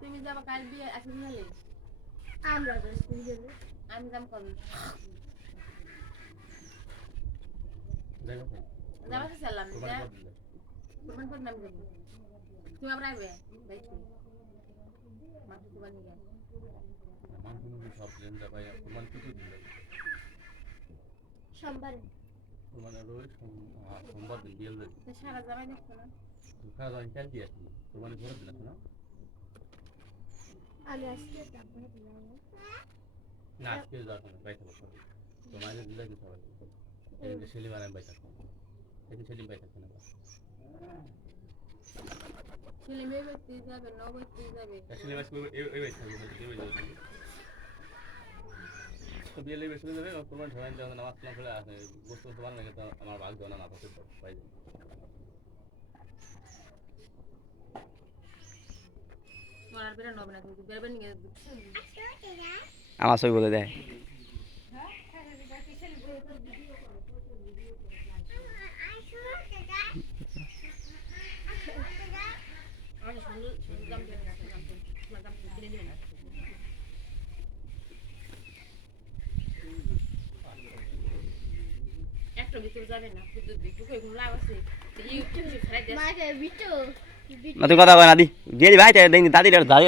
তুমি যাবা কাল বিয়ে আছে নালে আমি যাম কোন যাবা তো সালাম তোমার কোন নাম করব তুমি আবার আইবে বাইতে মাছ কুবা নিয়ে মান কোনো সব জেন যাবাই তোমার কিছু দিলে সোমবারে তোমার রোজ সোমবার দিন বিয়েল দিন সারা যাবাই দেখো না সারা যাবাই কাল দিয়ে আসি তোমার ঘরে দিলা না আমি আজকে যাব না আজকে যাব না বাইতে বসো তোমার দিলে কি সবাই এই সেলিম আর আমি বাইতে এই সেলিম বাইতে না সেলিম এই বাইতে যাবে না বাইতে যাবে সেলিম আজকে এই বাইতে থাকবে এই বাইতে তো বিয়েলে বেশি যাবে তোমার ধরেন যখন নামাজ কালাম পড়ে আসে বস্তু তোমার লাগে তো আমার ভাগ দাও না পাশে পাই তোমার বেরা নবে না তুমি বেরবে নিয়ে আমার সই বলে দেয় একটা ভিতর যাবে না ভিতর কই লাভ আছে ইউটিউব ছাড়াই দে না তুই কথা কয় না দি গেলি ভাই তাই দাদি দাদি